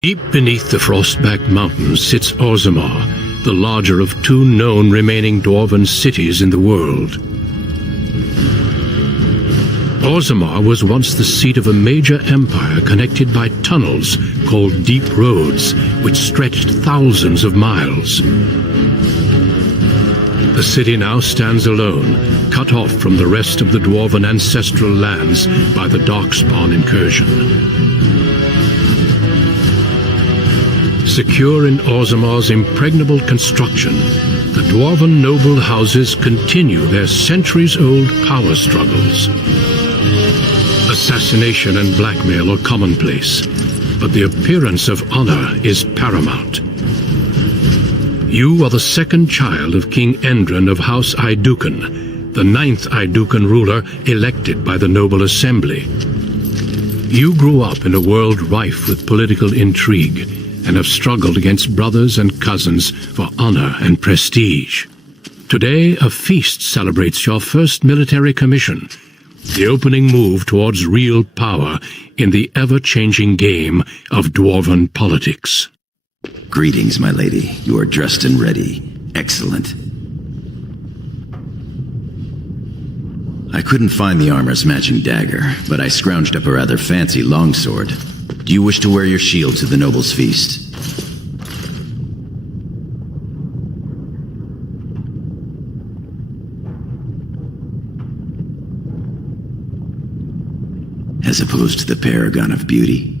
Deep beneath the frost-backed mountains sits Orzammar, the larger of two known remaining dwarven cities in the world. Orzammar was once the seat of a major empire connected by tunnels called deep roads, which stretched thousands of miles. The city now stands alone, cut off from the rest of the dwarven ancestral lands by the Darkspawn incursion. Secure in Orzammar's impregnable construction, the dwarven noble houses continue their centuries-old power struggles. Assassination and blackmail are commonplace, but the appearance of honor is paramount. You are the second child of King Endron of House Aiducan, the 9th Aiducan ruler elected by the Noble Assembly. You grew up in a world rife with political intrigue, and have struggled against brothers and cousins for honor and prestige. Today, a feast celebrates your first military commission, the opening move towards real power in the ever-changing game of dwarven politics. Greetings, my lady. You are dressed and ready. Excellent. I couldn't find the armor's matching dagger, but I scrounged up a rather fancy longsword. Do you wish to wear your shield to the noble's feast? As opposed to the paragon of beauty?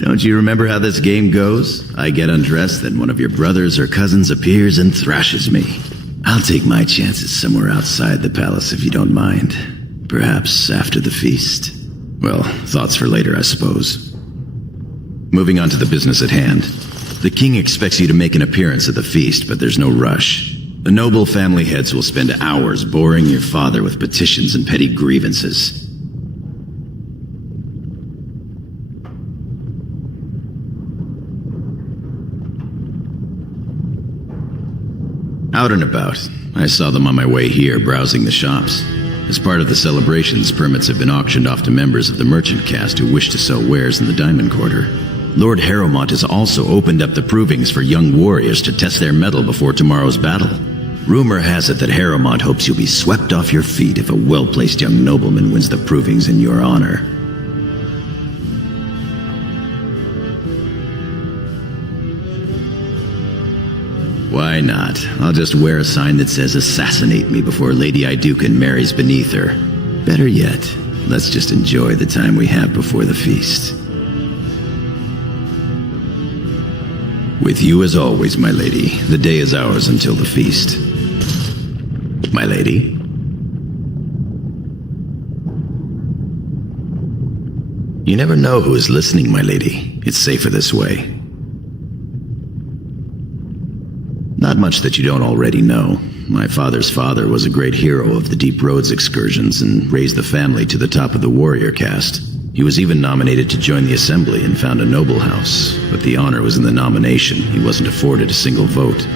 Don't you remember how this game goes? I get undressed, then one of your brothers or cousins appears and thrashes me. I'll take my chances somewhere outside the palace if you don't mind. Perhaps after the feast. Well, thoughts for later, I suppose. Moving on to the business at hand. The king expects you to make an appearance at the feast, but there's no rush. The noble family heads will spend hours boring your father with petitions and petty grievances. Out and about. I saw them on my way here, browsing the shops. As part of the celebrations, permits have been auctioned off to members of the merchant caste who wish to sell wares in the Diamond Quarter. Lord Harrowmont has also opened up the provings for young warriors to test their mettle before tomorrow's battle. Rumor has it that Harrowmont hopes you'll be swept off your feet if a well-placed young nobleman wins the provings in your honor. Why not? I'll just wear a sign that says "Assassinate me" before Lady Aiducan marries beneath her. Better yet, let's just enjoy the time we have before the feast. With you as always, my lady. The day is ours until the feast. My lady? You never know who is listening, my lady. It's safer this way. Not much that you don't already know. My father's father was a great hero of the Deep Roads excursions and raised the family to the top of the warrior caste. He was even nominated to join the assembly and found a noble house, but the honor was in the nomination. He wasn't afforded a single vote.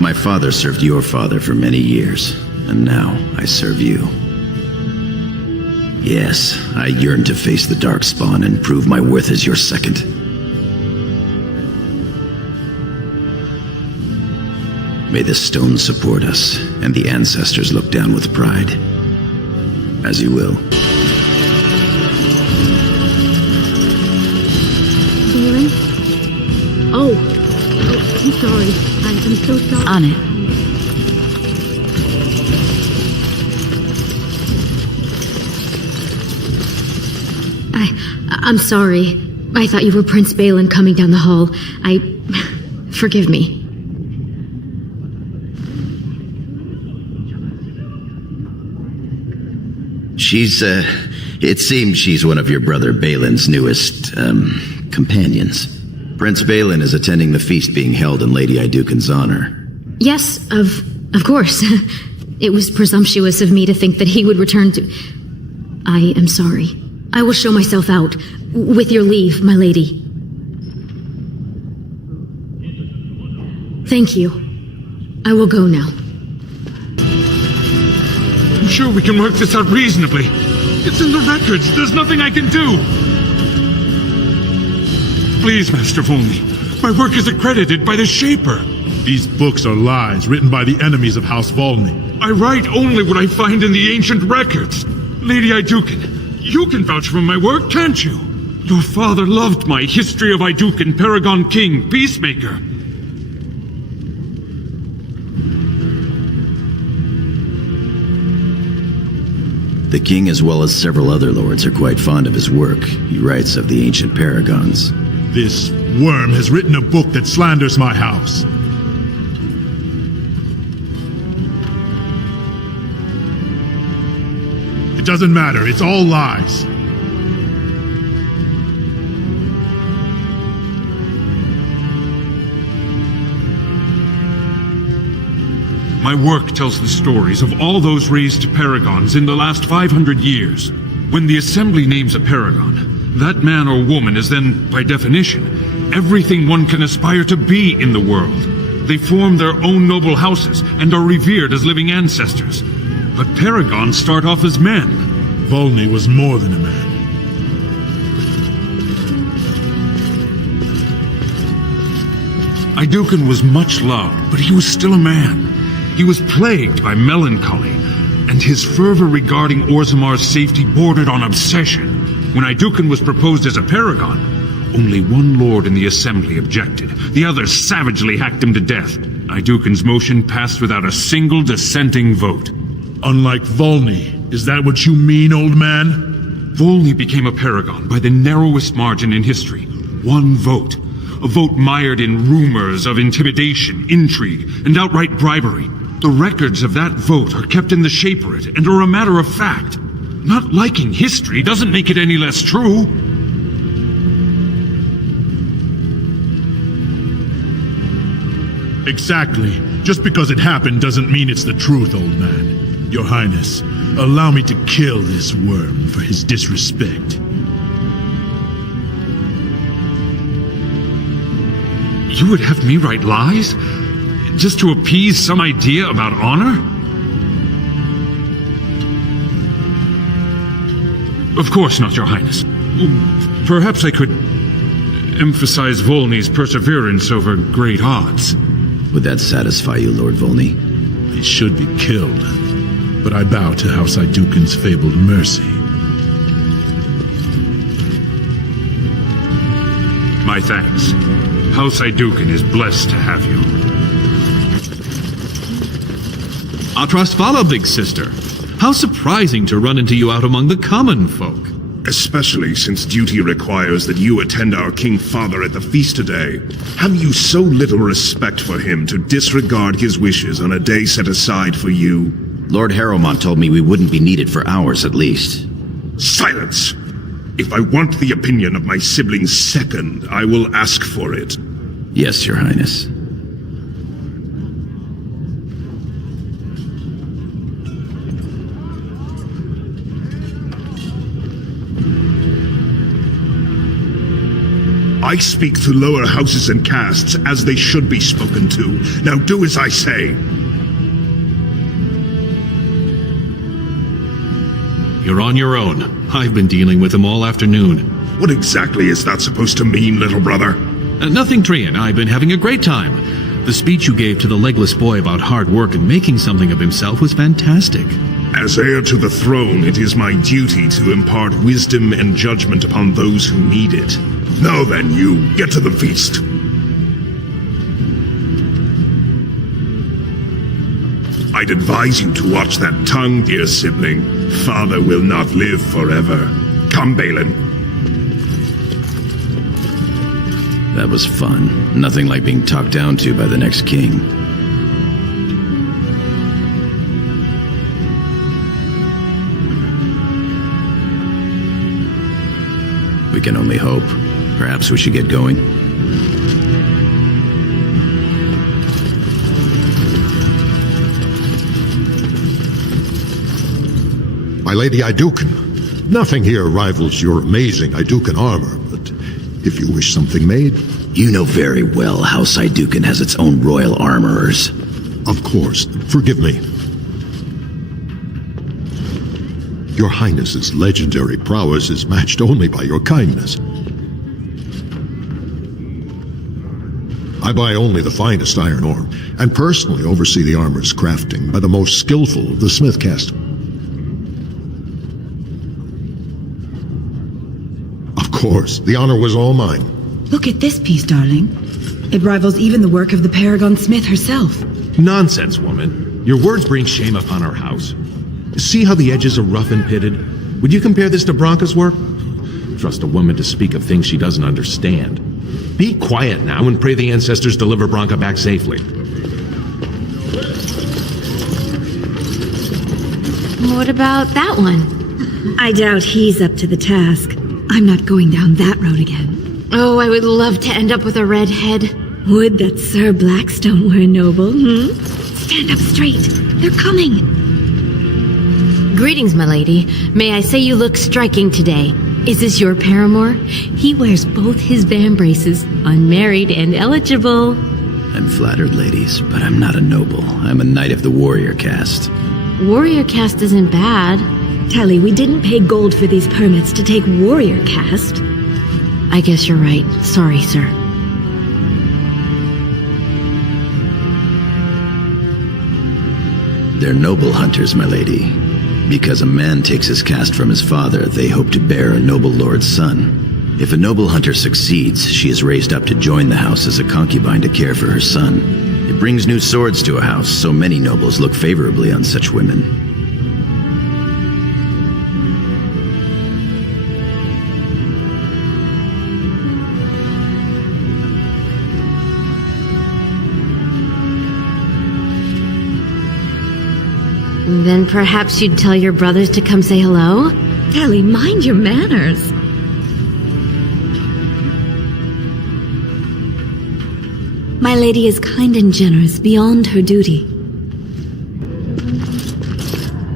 My father served your father for many years, and now I serve you. Yes, I yearn to face the Darkspawn and prove my worth as your second. May the stone support us, and the ancestors look down with pride. As you will. Balin? Oh, I'm sorry. I'm so sorry. On it. I'm sorry. I thought you were Prince Balin coming down the hall. Forgive me. It seems she's one of your brother Balin's newest, companions. Prince Balin is attending the feast being held in Lady Aiducan's honor. Yes, of course. It was presumptuous of me to think that he would return to... I am sorry. I will show myself out. With your leave, my lady. Thank you. I will go now. sure we can work this out reasonably. It's in the records. There's nothing I can do. Please, Master Volney. My work is accredited by the Shaper. These books are lies written by the enemies of House Volney. I write only what I find in the ancient records. Lady Iduken, you can vouch for my work, can't you? Your father loved my History of Iduken, Paragon King, Peacemaker. The king, as well as several other lords, are quite fond of his work. He writes of the ancient paragons. This worm has written a book that slanders my house. It doesn't matter, it's all lies. My work tells the stories of all those raised to paragons in the last 500 years. When the Assembly names a paragon, that man or woman is then, by definition, everything one can aspire to be in the world. They form their own noble houses and are revered as living ancestors. But paragons start off as men. Volney was more than a man. Iduken was much loved, but he was still a man. He was plagued by melancholy, and his fervor regarding Orzamar's safety bordered on obsession. When Iduken was proposed as a paragon, only one lord in the assembly objected. The others savagely hacked him to death. Iduken's motion passed without a single dissenting vote. Unlike Volney, is that what you mean, old man? Volney became a paragon by the narrowest margin in history. One vote. A vote mired in rumors of intimidation, intrigue, and outright bribery. The records of that vote are kept in the Shaperate and are a matter of fact. Not liking history doesn't make it any less true. Exactly. Just because it happened doesn't mean it's the truth, old man. Your Highness, allow me to kill this worm for his disrespect. You would have me write lies? Just to appease some idea about honor? Of course not, Your Highness. Perhaps I could emphasize Volney's perseverance over great odds. Would that satisfy you, Lord Volney? He should be killed, but I bow to House Iduken's fabled mercy. My thanks. House Iduken is blessed to have you. Atrasvala, big sister. How surprising to run into you out among the common folk. Especially since duty requires that you attend our King Father at the feast today. Have you so little respect for him to disregard his wishes on a day set aside for you? Lord Harrowmont told me we wouldn't be needed for hours at least. Silence! If I want the opinion of my sibling's second, I will ask for it. Yes, Your Highness. I speak to lower houses and castes as they should be spoken to. Now do as I say. You're on your own. I've been dealing with them all afternoon. What exactly is that supposed to mean, little brother? Nothing, Trian. I've been having a great time. The speech you gave to the legless boy about hard work and making something of himself was fantastic. As heir to the throne, it is my duty to impart wisdom and judgment upon those who need it. Now then, you, get to the feast. I'd advise you to watch that tongue, dear sibling. Father will not live forever. Come, Balin. That was fun. Nothing like being talked down to by the next king. We can only hope. Perhaps we should get going. My Lady Iduken, nothing here rivals your amazing Iduken armor, but if you wish something made... You know very well House Iduken has its own royal armorers. Of course. Forgive me. Your Highness's legendary prowess is matched only by your kindness. I buy only the finest iron ore, and personally oversee the armor's crafting by the most skillful of the smith caste. Of course, the honor was all mine. Look at this piece, darling. It rivals even the work of the Paragon Smith herself. Nonsense, woman. Your words bring shame upon our house. See how the edges are rough and pitted? Would you compare this to Branca's work? Trust a woman to speak of things she doesn't understand. Be quiet now and pray the ancestors deliver Branca back safely. What about that one? I doubt he's up to the task. I'm not going down that road again. Oh, I would love to end up with a red head. Would that Sir Blackstone were a noble, Stand up straight. They're coming. Greetings, my lady. May I say you look striking today. Is this your paramour? He wears both his vambraces, unmarried and eligible. I'm flattered, ladies, but I'm not a noble. I'm a knight of the warrior caste. Warrior caste isn't bad. Tally, we didn't pay gold for these permits to take warrior caste. I guess you're right. Sorry, sir. They're noble hunters, my lady. Because a man takes his caste from his father, they hope to bear a noble lord's son. If a noble hunter succeeds, she is raised up to join the house as a concubine to care for her son. It brings new swords to a house, so many nobles look favorably on such women. Then perhaps you'd tell your brothers to come say hello? Tally, mind your manners. My lady is kind and generous beyond her duty.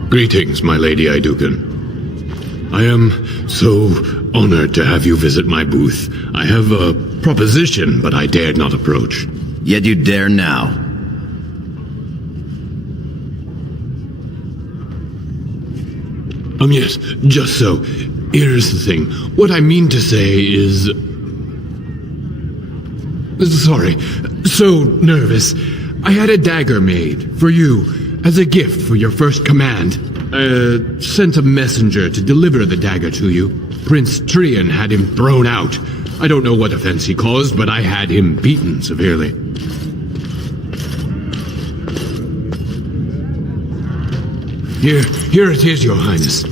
Greetings, my lady Idukan. I am so honored to have you visit my booth. I have a proposition, but I dared not approach. Yet you dare now. Yes, just so. Here's the thing. What I mean to say is... Sorry, so nervous. I had a dagger made for you as a gift for your first command. Sent a messenger to deliver the dagger to you. Prince Trian had him thrown out. I don't know what offense he caused, but I had him beaten severely. Here it is, Your Highness.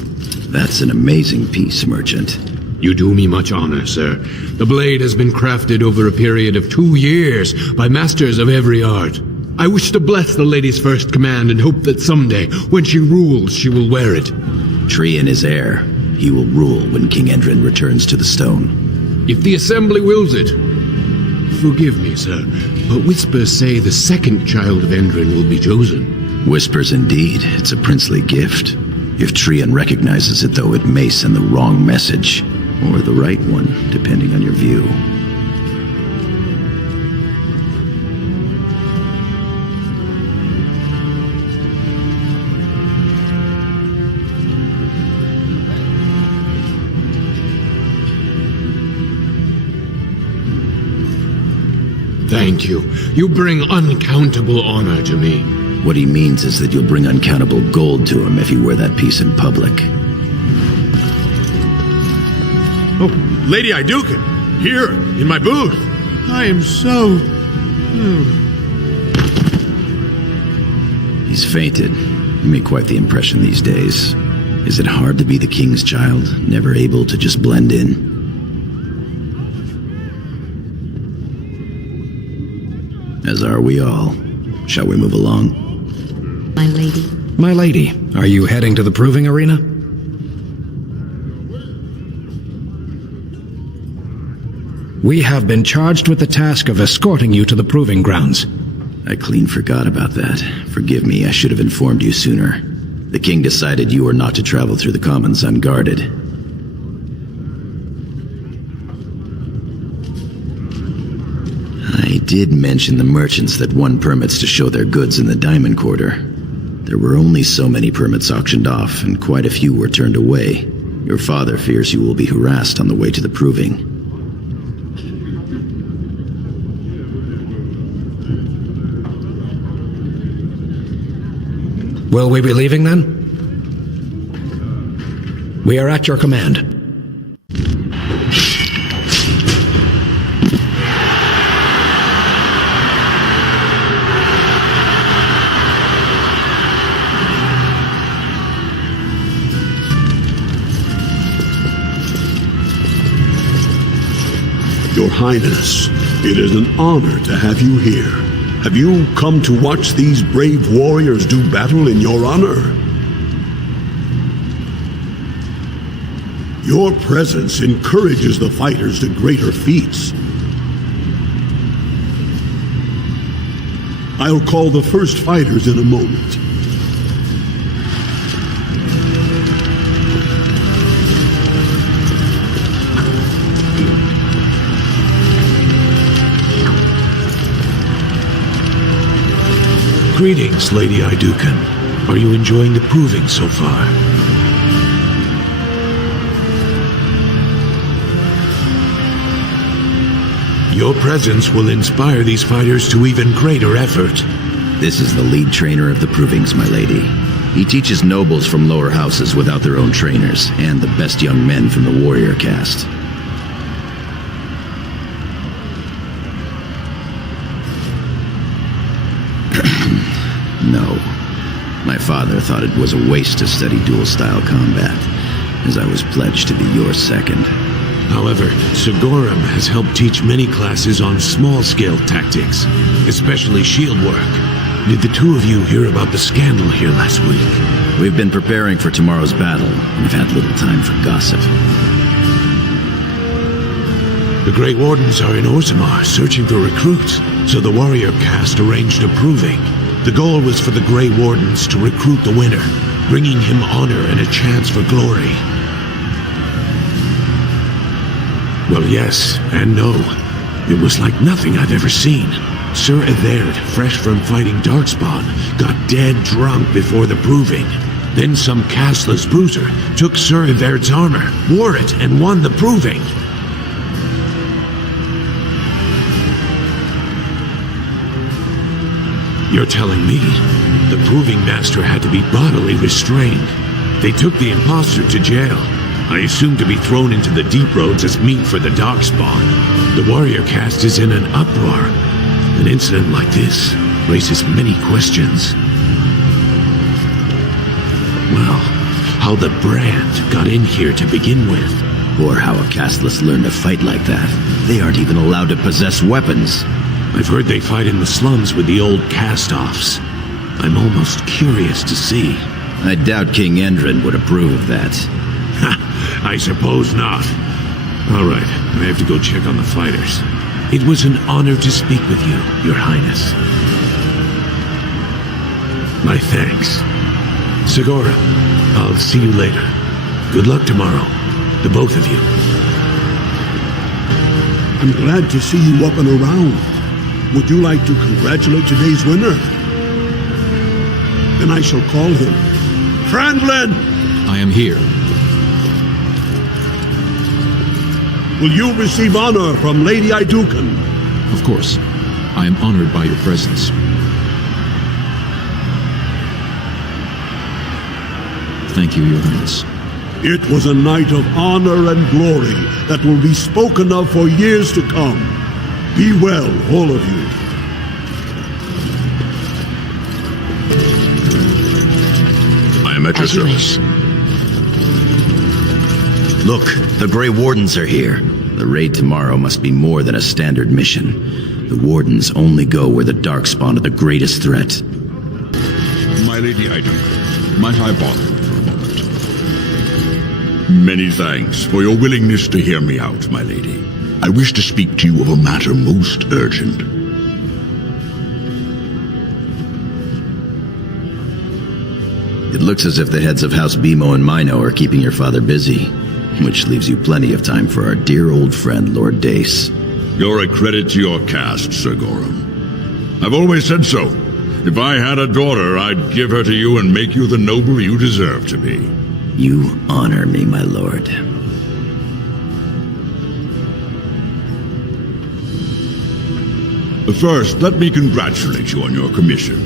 That's an amazing piece, merchant. You do me much honor, sir. The blade has been crafted over a period of 2 years by masters of every art. I wish to bless the lady's first command and hope that someday, when she rules, she will wear it. Trian is heir. He will rule when King Endrin returns to the stone. If the assembly wills it. Forgive me, sir, but whispers say the second child of Endrin will be chosen. Whispers indeed. It's a princely gift. If Trian recognizes it, though, it may send the wrong message. Or the right one, depending on your view. Thank you. You bring uncountable honor to me. What he means is that you'll bring uncountable gold to him if you wear that piece in public. Oh, Lady Idukan, here, in my booth. I am so... He's fainted. You make quite the impression these days. Is it hard to be the king's child, never able to just blend in? As are we all. Shall we move along? My lady. My lady, are you heading to the proving arena? We have been charged with the task of escorting you to the proving grounds. I clean forgot about that. Forgive me, I should have informed you sooner. The king decided you were not to travel through the commons unguarded. I did mention the merchants that won permits to show their goods in the Diamond Quarter. There were only so many permits auctioned off, and quite a few were turned away. Your father fears you will be harassed on the way to the proving. Will we be leaving then? We are at your command. Your Highness, it is an honor to have you here. Have you come to watch these brave warriors do battle in your honor? Your presence encourages the fighters to greater feats. I'll call the first fighters in a moment. Greetings, Lady Idukan. Are you enjoying the proving so far? Your presence will inspire these fighters to even greater effort. This is the lead trainer of the provings, my lady. He teaches nobles from lower houses without their own trainers, and the best young men from the warrior caste. No. My father thought it was a waste to study dual-style combat, as I was pledged to be your second. However, Sigorum has helped teach many classes on small-scale tactics, especially shield work. Did the two of you hear about the scandal here last week? We've been preparing for tomorrow's battle, and have had little time for gossip. The Grey Wardens are in Orzammar searching for recruits, so the warrior caste arranged a proving. The goal was for the Grey Wardens to recruit the winner, bringing him honor and a chance for glory. Well, yes and no. It was like nothing I've ever seen. Sir Everd, fresh from fighting Darkspawn, got dead drunk before the proving. Then some casteless bruiser took Sir Everd's armor, wore it, and won the proving. You're telling me the proving master had to be bodily restrained. They took the imposter to jail. I assume to be thrown into the deep roads as meat for the Darkspawn. The warrior caste is in an uproar. An incident like this raises many questions. Well, how the brand got in here to begin with. Or how a casteless learned to fight like that. They aren't even allowed to possess weapons. I've heard they fight in the slums with the old cast-offs. I'm almost curious to see. I doubt King Endrin would approve of that. I suppose not. All right, I have to go check on the fighters. It was an honor to speak with you, Your Highness. My thanks. Segura, I'll see you later. Good luck tomorrow, the both of you. I'm glad to see you up and around. Would you like to congratulate today's winner? Then I shall call him. Franklin! I am here. Will you receive honor from Lady Idukan? Of course. I am honored by your presence. Thank you, Your Highness. It was a night of honor and glory that will be spoken of for years to come. Be well, all of you. I am at your service. Look, the Grey Wardens are here. The raid tomorrow must be more than a standard mission. The Wardens only go where the Darkspawn are the greatest threat. My Lady Idukan, might I bother you for a moment? Many thanks for your willingness to hear me out, my lady. I wish to speak to you of a matter most urgent. It looks as if the heads of House Bimo and Mino are keeping your father busy, which leaves you plenty of time for our dear old friend, Lord Dace. You're a credit to your caste, Sir Gorum. I've always said so. If I had a daughter, I'd give her to you and make you the noble you deserve to be. You honor me, my lord. First, let me congratulate you on your commission.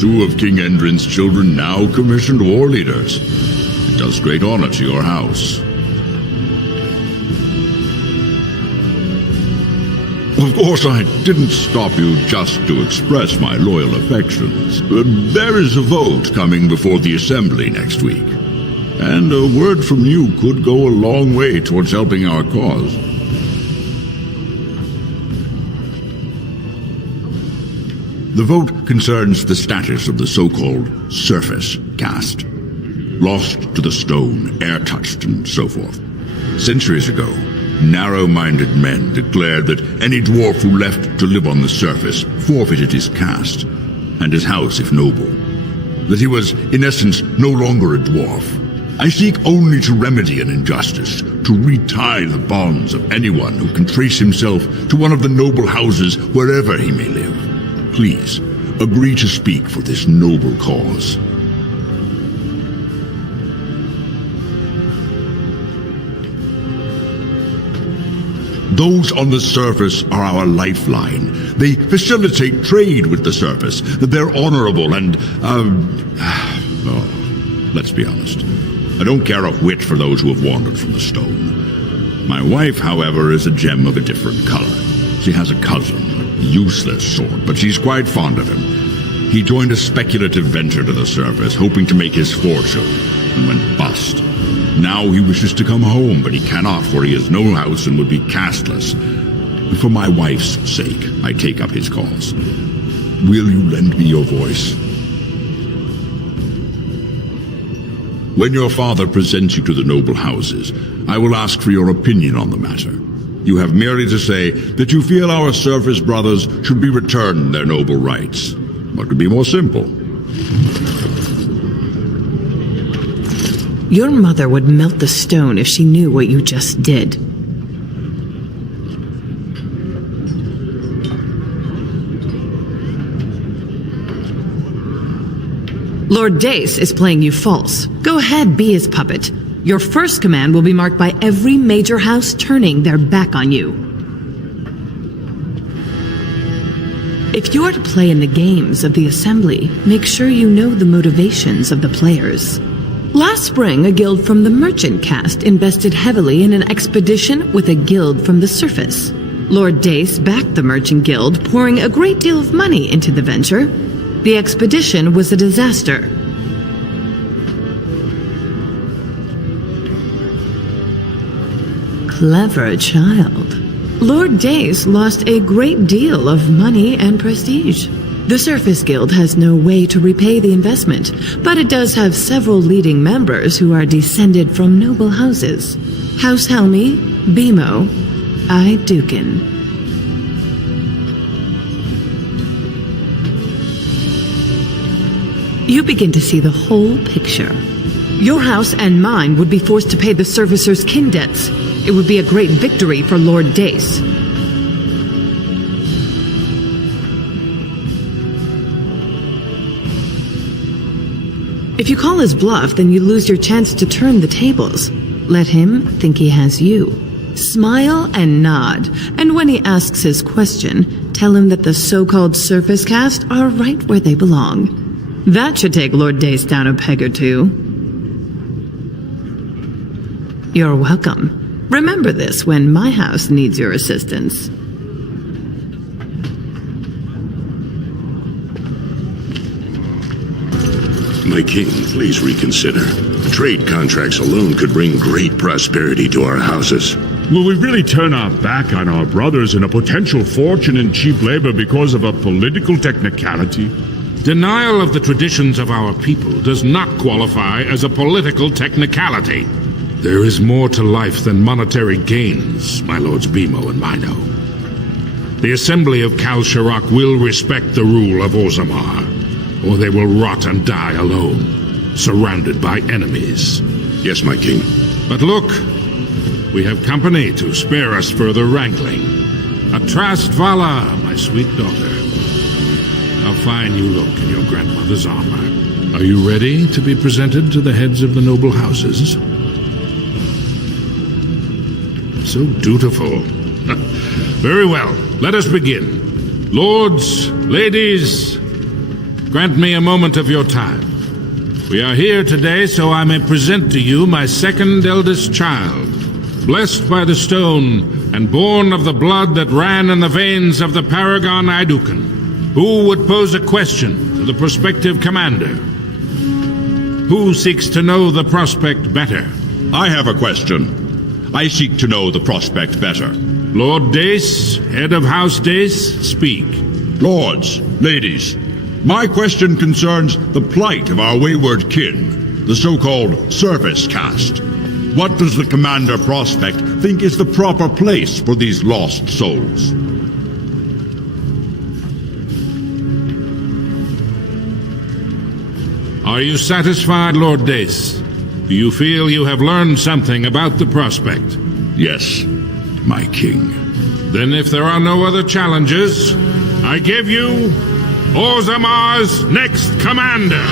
2 of King Endrin's children now commissioned war leaders. It does great honor to your house. Of course, I didn't stop you just to express my loyal affections. There is a vote coming before the Assembly next week, and a word from you could go a long way towards helping our cause. The vote concerns the status of the so-called surface caste. Lost to the stone, air-touched, and so forth. Centuries ago, narrow-minded men declared that any dwarf who left to live on the surface forfeited his caste, and his house if noble. That he was, in essence, no longer a dwarf. I seek only to remedy an injustice, to retie the bonds of anyone who can trace himself to one of the noble houses wherever he may live. Please, agree to speak for this noble cause. Those on the surface are our lifeline. They facilitate trade with the surface. They're honorable and, let's be honest. I don't care a whit for those who have wandered from the stone. My wife, however, is a gem of a different color. She has a cousin, a useless sort, but she's quite fond of him. He joined a speculative venture to the surface, hoping to make his fortune, and went bust. Now he wishes to come home, but he cannot, for he has no house and would be casteless. For my wife's sake, I take up his cause. Will you lend me your voice? When your father presents you to the noble houses, I will ask for your opinion on the matter. You have merely to say that you feel our surface brothers should be returned their noble rights. What could be more simple? Your mother would melt the stone if she knew what you just did. Lord Dace is playing you false. Go ahead, be his puppet. Your first command will be marked by every major house turning their back on you. If you are to play in the games of the Assembly, make sure you know the motivations of the players. Last spring, a guild from the merchant caste invested heavily in an expedition with a guild from the surface. Lord Dace backed the merchant guild, pouring a great deal of money into the venture. The expedition was a disaster. Clever child. Lord Dace lost a great deal of money and prestige. The Surface Guild has no way to repay the investment, but it does have several leading members who are descended from noble houses. House Helmi, Bimo, Iduken. You begin to see the whole picture. Your house and mine would be forced to pay the Surfacer's kin debts. It would be a great victory for Lord Dace. If you call his bluff, then you lose your chance to turn the tables. Let him think he has you. Smile and nod, and when he asks his question, tell him that the so-called surface caste are right where they belong. That should take Lord Dace down a peg or two. You're welcome. Remember this when my house needs your assistance. My king, please reconsider. Trade contracts alone could bring great prosperity to our houses. Will we really turn our back on our brothers and a potential fortune in cheap labor because of a political technicality? Denial of the traditions of our people does not qualify as a political technicality. There is more to life than monetary gains, my lords Bimo and Mino. The Assembly of Kal Shirak will respect the rule of Orzammar, or they will rot and die alone, surrounded by enemies. Yes, my king. But look, we have company to spare us further wrangling. Atrast Vala, my sweet daughter. How fine you look in your grandmother's armor. Are you ready to be presented to the heads of the noble houses? So dutiful. Very well, let us begin. Lords, ladies, grant me a moment of your time. We are here today so I may present to you my second eldest child, blessed by the stone and born of the blood that ran in the veins of the paragon Aiduken. Who would pose a question to the prospective commander? Who seeks to know the prospect better? I have a question. I seek to know the prospect better. Lord Dace, head of House Dace, speak. Lords, ladies, my question concerns the plight of our wayward kin, the so-called Surface Caste. What does the Commander Prospect think is the proper place for these lost souls? Are you satisfied, Lord Dace? Do you feel you have learned something about the prospect? Yes, my king. Then if there are no other challenges, I give you Orzamar's next commander.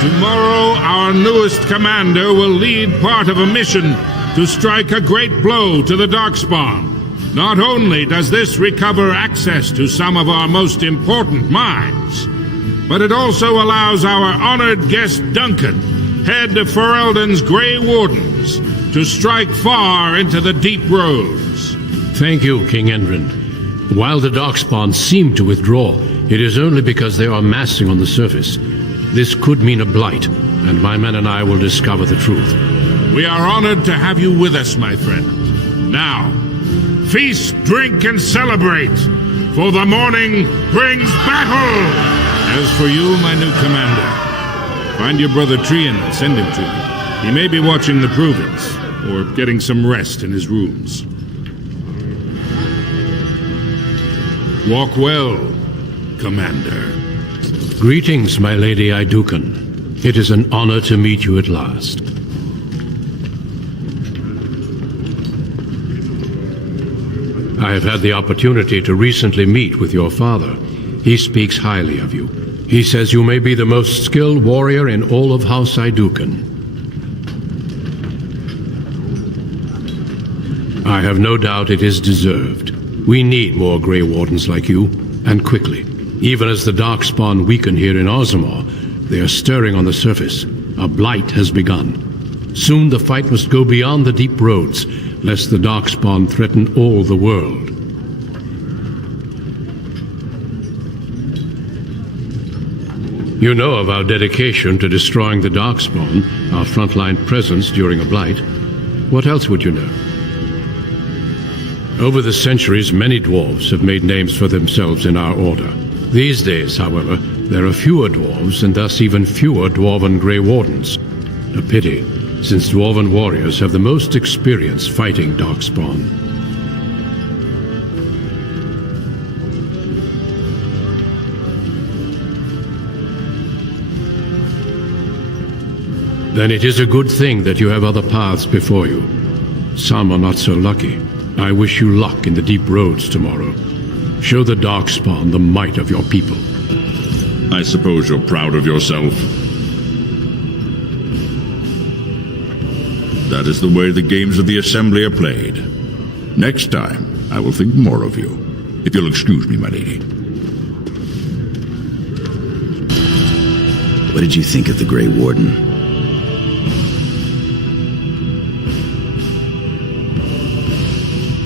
Tomorrow, our newest commander will lead part of a mission to strike a great blow to the Darkspawn. Not only does this recover access to some of our most important mines, but it also allows our honored guest Duncan, head of Ferelden's Grey Wardens, to strike far into the deep roads. Thank you, King Endrund. While the Darkspawn seem to withdraw, it is only because they are massing on the surface. This could mean a blight, and my men and I will discover the truth. We are honored to have you with us, my friend. Now, feast, drink, and celebrate, for the morning brings battle! As for you, my new commander, find your brother Trian and send him to me. He may be watching the Provence, or getting some rest in his rooms. Walk well, Commander. Greetings, my lady Aiduken. It is an honor to meet you at last. I have had the opportunity to recently meet with your father. He speaks highly of you. He says you may be the most skilled warrior in all of House Aiduken. I have no doubt it is deserved. We need more Grey Wardens like you, and quickly. Even as the Darkspawn weaken here in Orzammar, they are stirring on the surface. A blight has begun. Soon the fight must go beyond the deep roads, lest the Darkspawn threaten all the world. You know of our dedication to destroying the Darkspawn, our frontline presence during a blight. What else would you know? Over the centuries, many dwarves have made names for themselves in our order. These days, however, there are fewer dwarves and thus even fewer dwarven Grey Wardens. A pity, since dwarven warriors have the most experience fighting Darkspawn. Then it is a good thing that you have other paths before you. Some are not so lucky. I wish you luck in the deep roads tomorrow. Show the Darkspawn the might of your people. I suppose you're proud of yourself. That is the way the games of the Assembly are played. Next time, I will think more of you. If you'll excuse me, my lady. What did you think of the Grey Warden?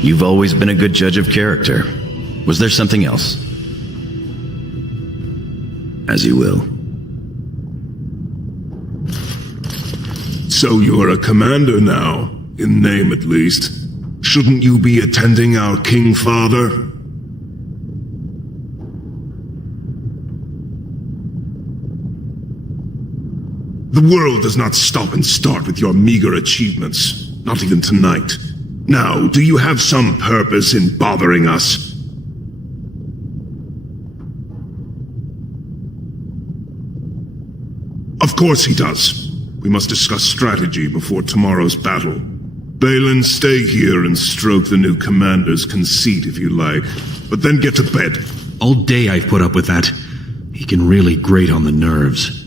You've always been a good judge of character. Was there something else? As you will. So you're a commander now, in name at least. Shouldn't you be attending our King Father? The world does not stop and start with your meager achievements, not even tonight. Now, do you have some purpose in bothering us? Of course he does. We must discuss strategy before tomorrow's battle. Balin, stay here and stroke the new commander's conceit if you like. but then get to bed. All day I've put up with that. He can really grate on the nerves.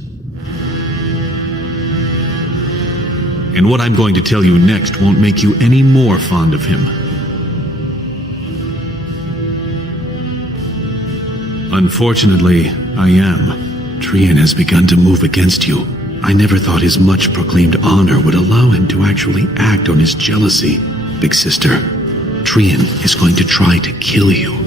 And what I'm going to tell you next won't make you any more fond of him. Unfortunately, I am. Trian has begun to move against you. I never thought his much proclaimed honor would allow him to actually act on his jealousy. Big sister, Trian is going to try to kill you.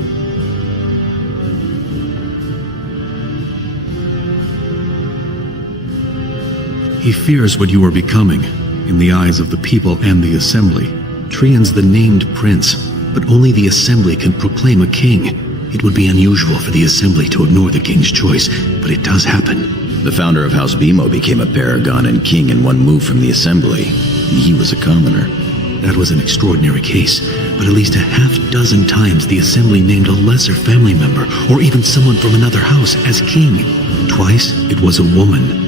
He fears what you are becoming, in the eyes of the people and the Assembly. Trian's the named prince, but only the Assembly can proclaim a king. It would be unusual for the Assembly to ignore the king's choice, but it does happen. The founder of House Bimo became a paragon and king in one move from the Assembly. He was a commoner. That was an extraordinary case, but at least a half-dozen times the Assembly named a lesser family member, or even someone from another house, as king. Twice, it was a woman.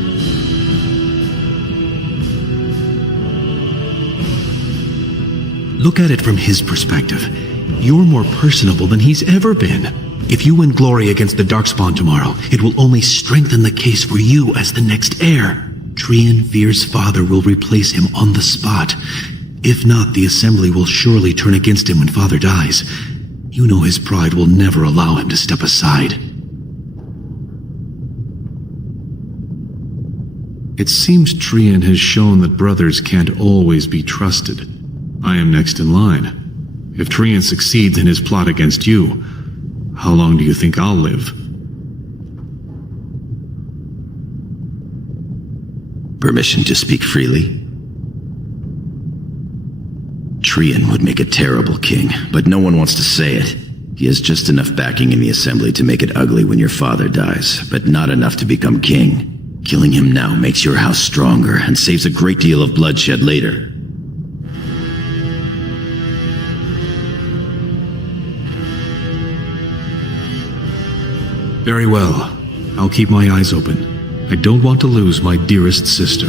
Look at it from his perspective. You're more personable than he's ever been. If you win glory against the Darkspawn tomorrow, it will only strengthen the case for you as the next heir. Trian Veer's father will replace him on the spot. If not, the Assembly will surely turn against him when father dies. You know his pride will never allow him to step aside. It seems Trian has shown that brothers can't always be trusted. I am next in line. If Trian succeeds in his plot against you, how long do you think I'll live? Permission to speak freely? Trian would make a terrible king, but no one wants to say it. He has just enough backing in the Assembly to make it ugly when your father dies, but not enough to become king. Killing him now makes your house stronger and saves a great deal of bloodshed later. Very well. I'll keep my eyes open. I don't want to lose my dearest sister.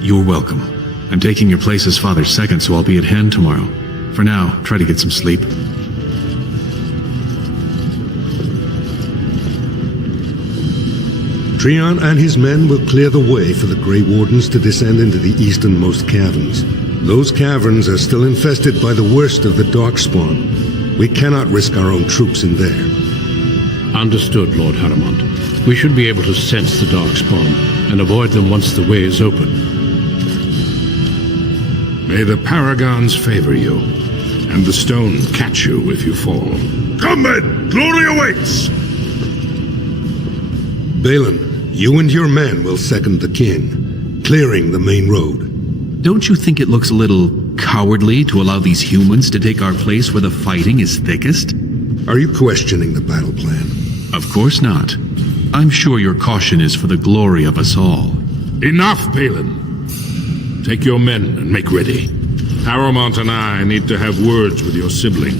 You're welcome. I'm taking your place as father's second, so I'll be at hand tomorrow. For now, try to get some sleep. Trian and his men will clear the way for the Grey Wardens to descend into the easternmost caverns. Those caverns are still infested by the worst of the Darkspawn. We cannot risk our own troops in there. Understood, Lord Haramond. We should be able to sense the Darkspawn and avoid them once the way is open. May the Paragons favor you, and the stone catch you if you fall. Come men! Glory awaits! Balin, you and your men will second the king, clearing the main road. Don't you think it looks a little cowardly to allow these humans to take our place where the fighting is thickest? Are you questioning the battle plan? Of course not. I'm sure your caution is for the glory of us all. Enough, Balin. Take your men and make ready. Haramond and I need to have words with your sibling.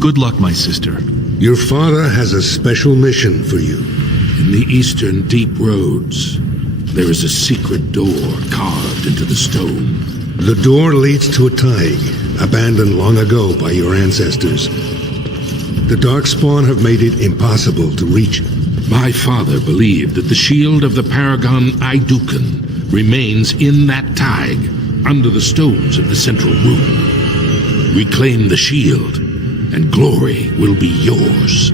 Good luck, my sister. Your father has a special mission for you. In the eastern deep roads, there is a secret door carved into the stone. The door leads to a taig, abandoned long ago by your ancestors. The Darkspawn have made it impossible to reach it. My father believed that the shield of the Paragon Aidukan remains in that taig, under the stones of the central room. Reclaim the shield, and glory will be yours.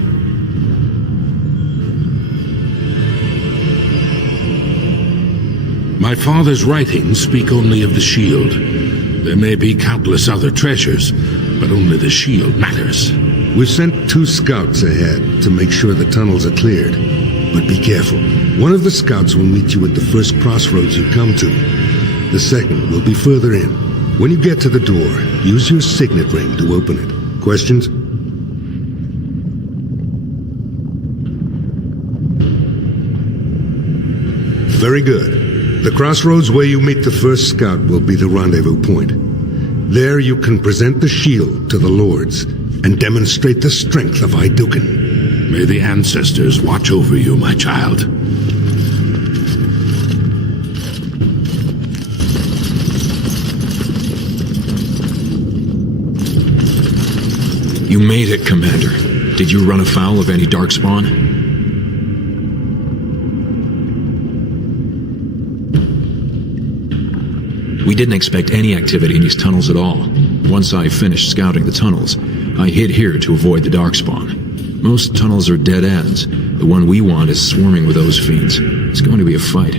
My father's writings speak only of the shield. There may be countless other treasures, but only the shield matters. We've sent 2 scouts ahead to make sure the tunnels are cleared. But be careful. One of the scouts will meet you at the first crossroads you come to. The second will be further in. When you get to the door, use your signet ring to open it. Questions? Very good. The crossroads where you meet the first scout will be the rendezvous point. There you can present the shield to the lords and demonstrate the strength of Aidukan. May the ancestors watch over you, my child. You made it, Commander. Did you run afoul of any darkspawn? We didn't expect any activity in these tunnels at all. Once I finished scouting the tunnels, I hid here to avoid the darkspawn. Most tunnels are dead ends. The one we want is swarming with those fiends. It's going to be a fight.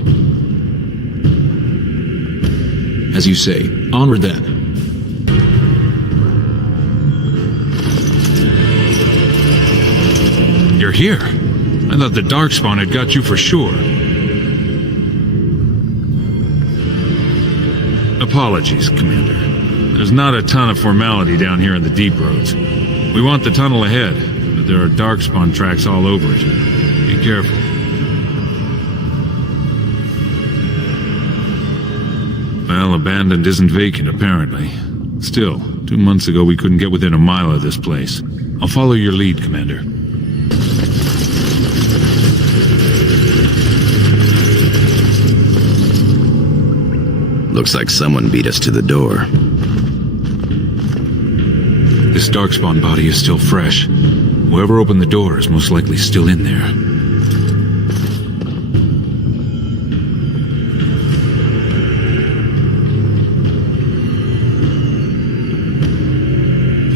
As you say, onward then. You're here. I thought the darkspawn had got you for sure. Apologies, Commander. There's not a ton of formality down here in the deep roads. We want the tunnel ahead, but there are darkspawn tracks all over it. Be careful. Well, abandoned isn't vacant, apparently. Still, 2 months ago we couldn't get within a mile of this place. I'll follow your lead, Commander. Looks like someone beat us to the door. This darkspawn body is still fresh. Whoever opened the door is most likely still in there.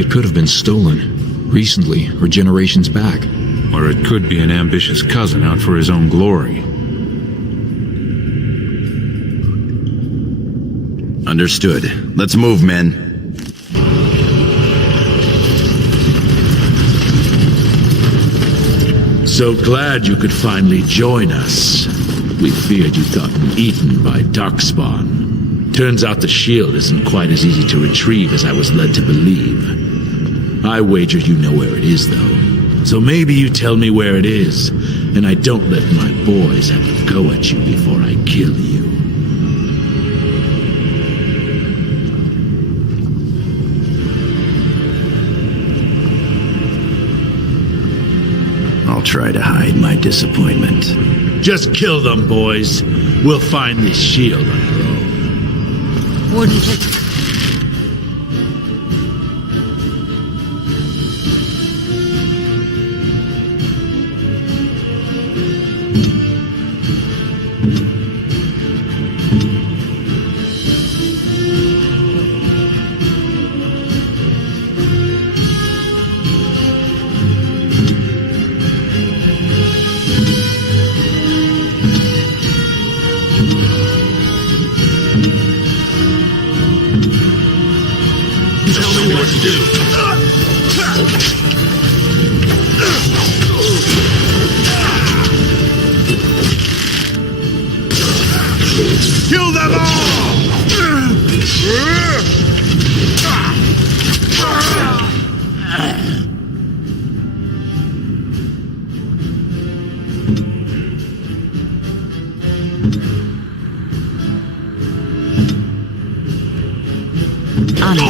It could have been stolen, recently or generations back. Or it could be an ambitious cousin out for his own glory. Understood. Let's move, men. So glad you could finally join us. We feared you'd gotten eaten by darkspawn. Turns out the shield isn't quite as easy to retrieve as I was led to believe. I wager you know where it is, though. So maybe you tell me where it is, and I don't let my boys have a go at you before I kill you. I'll try to hide my disappointment. Just kill them, boys. We'll find this shield on our own. Warden, take... Kill them all! On it.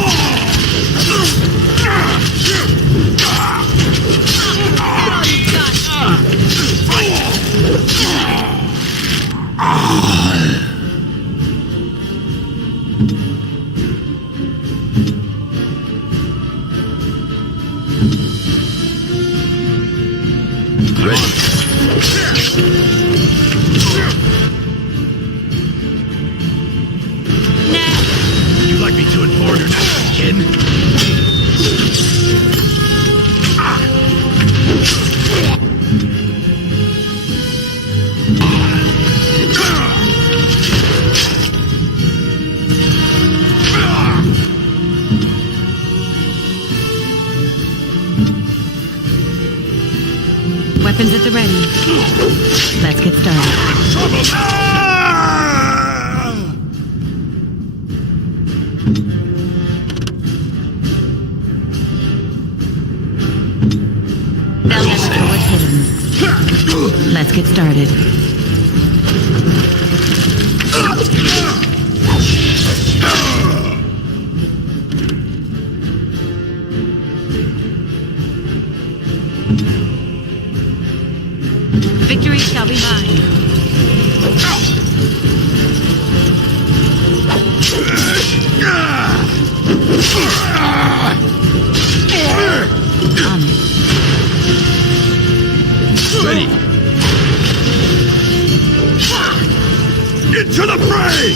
You'd like me to inform your next kin? Weapons at the ready. Let's get started. They'll never know what's hidden. Let's get started. Victory shall be mine. On it. Ready. Into the fray!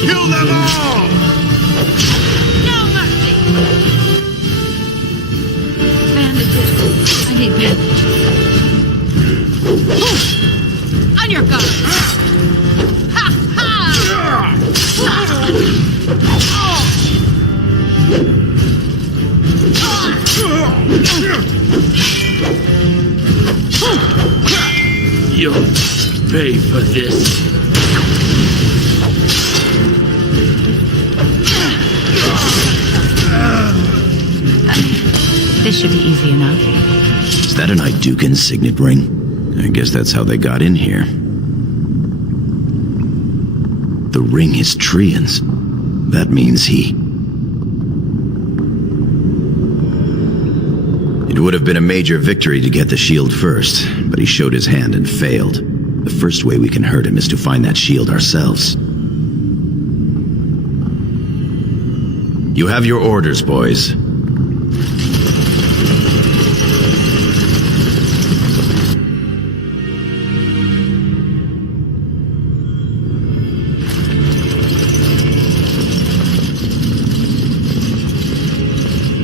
Kill them all! No mercy! Bandages. I need bandages. On your guard! Ha You'll pay for this. This should be easy enough. Is that an Idukan signet ring? I guess that's how they got in here. The ring is Trian's. That means he... It would have been a major victory to get the shield first, but he showed his hand and failed. The first way we can hurt him is to find that shield ourselves. You have your orders, boys.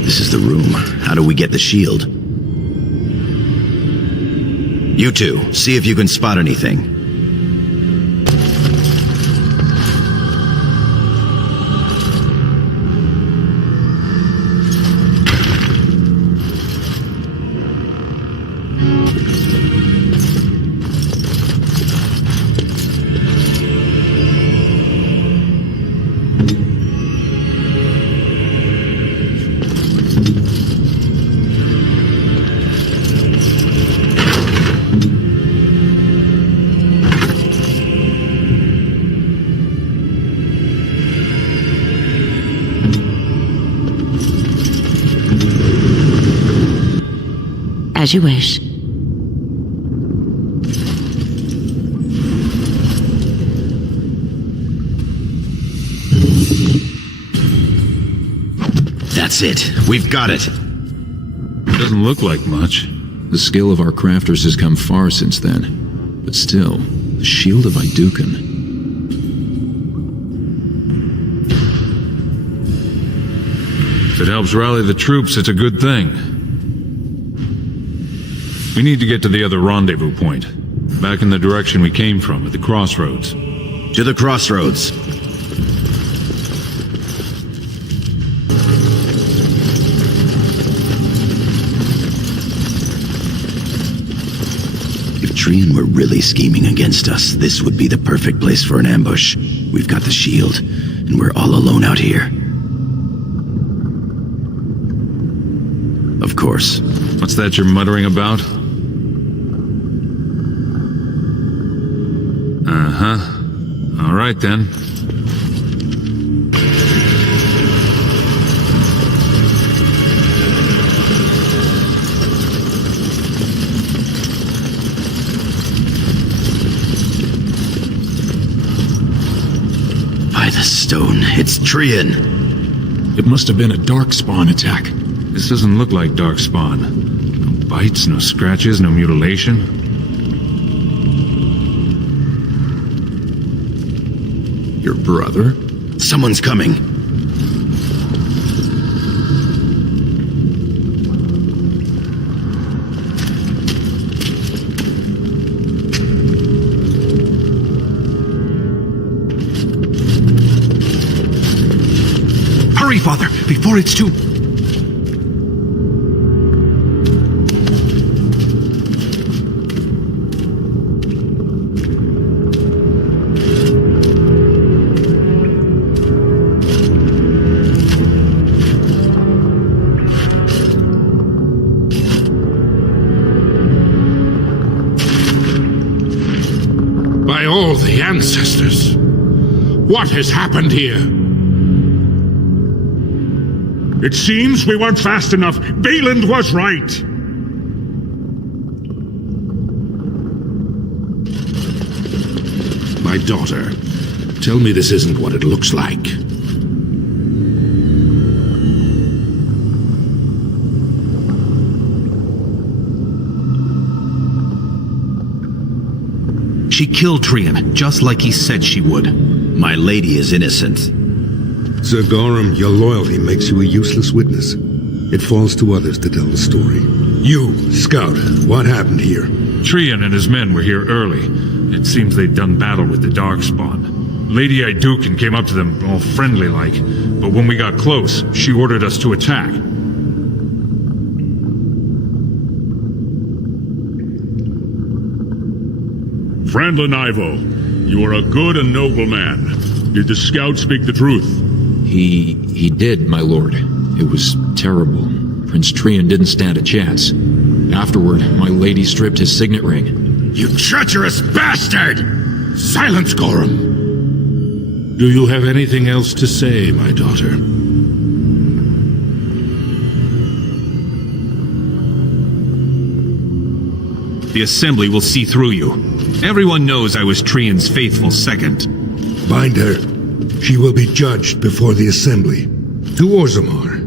This is the room. How do we get the shield? You two, see if you can spot anything. As you wish. That's it. We've got it. Doesn't look like much. The skill of our crafters has come far since then. But still, the shield of Idukan. If it helps rally the troops, it's a good thing. We need to get to the other rendezvous point. Back in the direction we came from, at the crossroads. To the crossroads. If Trian were really scheming against us, this would be the perfect place for an ambush. We've got the shield, and we're all alone out here. Of course. What's that you're muttering about? Uh-huh. All right, then. By the stone, it's Trian. It must have been a darkspawn attack. This doesn't look like darkspawn. No bites, no scratches, no mutilation. Your brother? Someone's coming. Hurry, Father, before it's too... By all the ancestors, what has happened here? It seems we weren't fast enough. Balin was right. My daughter, tell me this isn't what it looks like. She killed Trian, just like he said she would. My lady is innocent. Sir Gorham, your loyalty makes you a useless witness. It falls to others to tell the story. You, Scout, what happened here? Trian and his men were here early. It seems they'd done battle with the Darkspawn. Lady Iduken came up to them, all friendly-like, but when we got close, she ordered us to attack. Franlin Ivo, you are a good and noble man. Did the scout speak the truth? He did, my lord. It was terrible. Prince Trian didn't stand a chance. Afterward, my lady stripped his signet ring. You treacherous bastard! Silence, Gorham! Do you have anything else to say, my daughter? The Assembly will see through you. Everyone knows I was Trian's faithful second. Bind her. She will be judged before the Assembly. To Orzammar.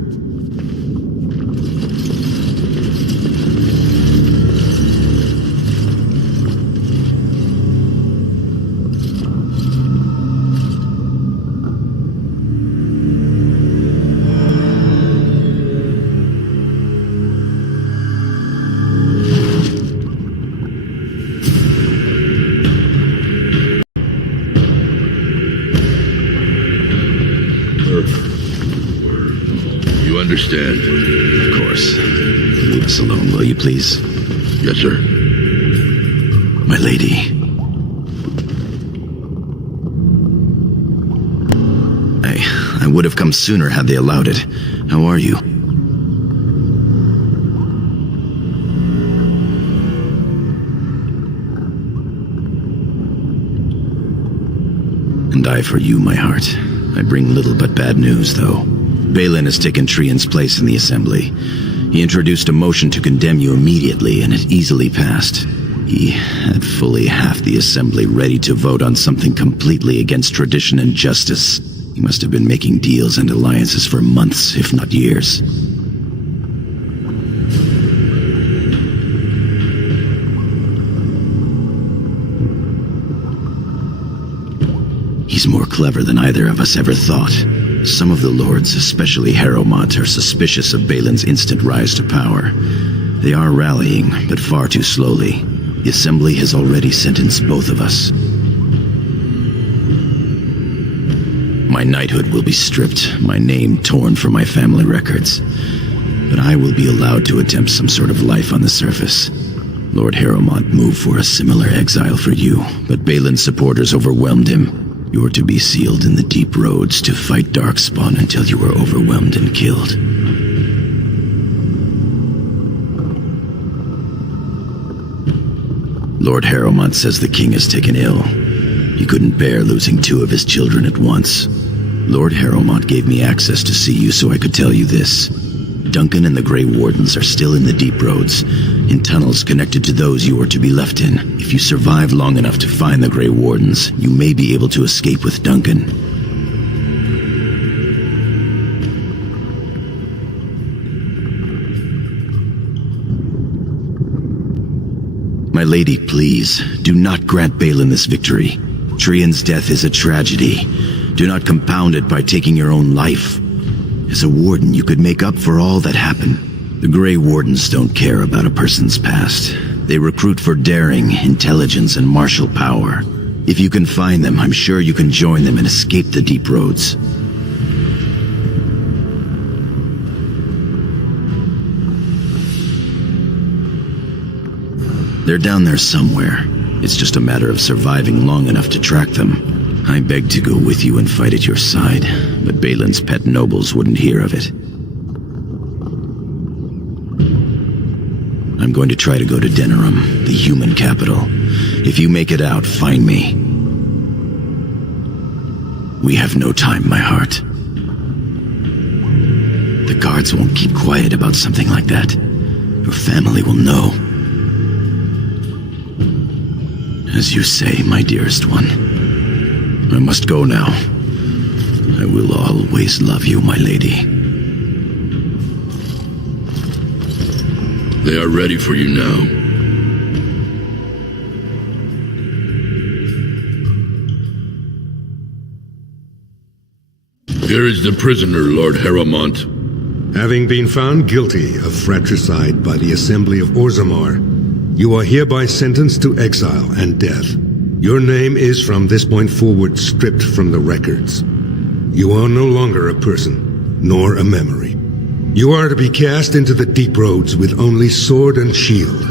You understand? Of course. Leave us alone, will you please? Yes, sir. My lady. I would have come sooner had they allowed it. How are you? And I for you, my heart. I bring little but bad news, though. Balin has taken Trian's place in the Assembly. He introduced a motion to condemn you immediately, and it easily passed. He had fully half the Assembly ready to vote on something completely against tradition and justice. He must have been making deals and alliances for months, if not years. He's more clever than either of us ever thought. Some of the lords, especially Harrowmont, are suspicious of Balin's instant rise to power. They are rallying, but far too slowly. The Assembly has already sentenced both of us. My knighthood will be stripped, my name torn from my family records. But I will be allowed to attempt some sort of life on the surface. Lord Harrowmont moved for a similar exile for you, but Balin's supporters overwhelmed him. You were to be sealed in the deep roads to fight Darkspawn until you were overwhelmed and killed. Lord Harrowmont says the king is taken ill. He couldn't bear losing two of his children at once. Lord Harrowmont gave me access to see you so I could tell you this. Duncan and the Grey Wardens are still in the deep roads, in tunnels connected to those you are to be left in. If you survive long enough to find the Grey Wardens, you may be able to escape with Duncan. My lady, please, do not grant Balin this victory. Trian's death is a tragedy. Do not compound it by taking your own life. As a warden, you could make up for all that happened. The Grey Wardens don't care about a person's past. They recruit for daring, intelligence, and martial power. If you can find them, I'm sure you can join them and escape the deep roads. They're down there somewhere. It's just a matter of surviving long enough to track them. I begged to go with you and fight at your side, but Balin's pet nobles wouldn't hear of it. I'm going to try to go to Denerim, the human capital. If you make it out, find me. We have no time, my heart. The guards won't keep quiet about something like that. Your family will know. As you say, my dearest one. I must go now. I will always love you, my lady. They are ready for you now. Here is the prisoner, Lord Harrowmont. Having been found guilty of fratricide by the Assembly of Orzammar, you are hereby sentenced to exile and death. Your name is from this point forward stripped from the records. You are no longer a person, nor a memory. You are to be cast into the deep roads with only sword and shield.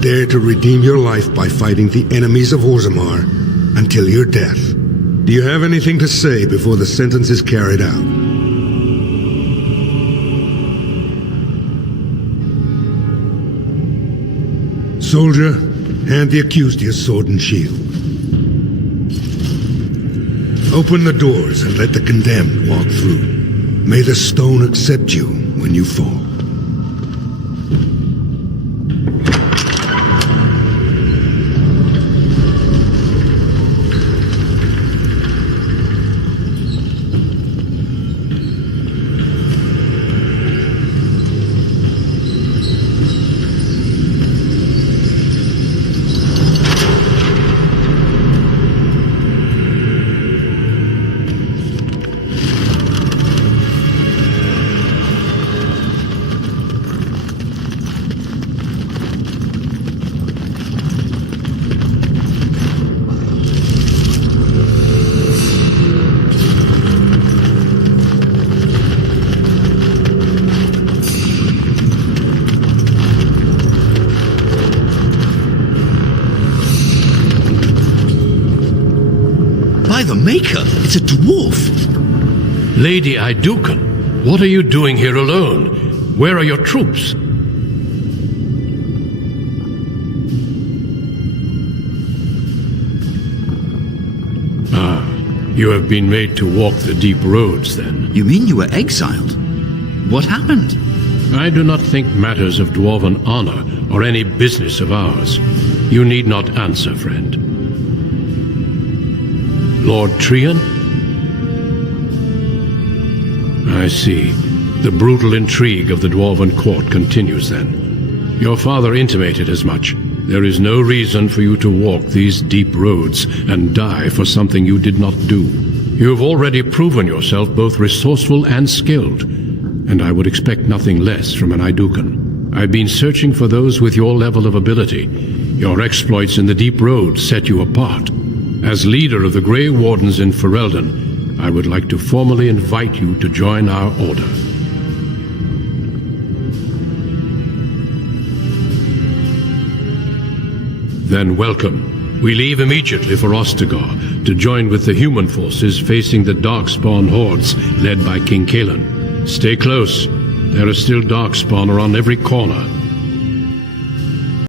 Dare to redeem your life by fighting the enemies of Orzammar until your death. Do you have anything to say before the sentence is carried out? Soldier, hand the accused your sword and shield. Open the doors and let the condemned walk through. May the stone accept you when you fall. The Maker, it's a dwarf. Lady Iduken, what are you doing here alone? Where are your troops? You have been made to walk the deep roads, then. You mean you were exiled? What happened? I do not think matters of dwarven honor are any business of ours. You need not answer, friend. Lord Trian? I see. The brutal intrigue of the Dwarven court continues, then. Your father intimated as much. There is no reason for you to walk these deep roads and die for something you did not do. You have already proven yourself both resourceful and skilled, and I would expect nothing less from an Iduken. I've been searching for those with your level of ability. Your exploits in the deep roads set you apart. As leader of the Grey Wardens in Ferelden, I would like to formally invite you to join our order. Then welcome. We leave immediately for Ostagar to join with the human forces facing the Darkspawn hordes led by King Kaelan. Stay close. There are still Darkspawn around every corner.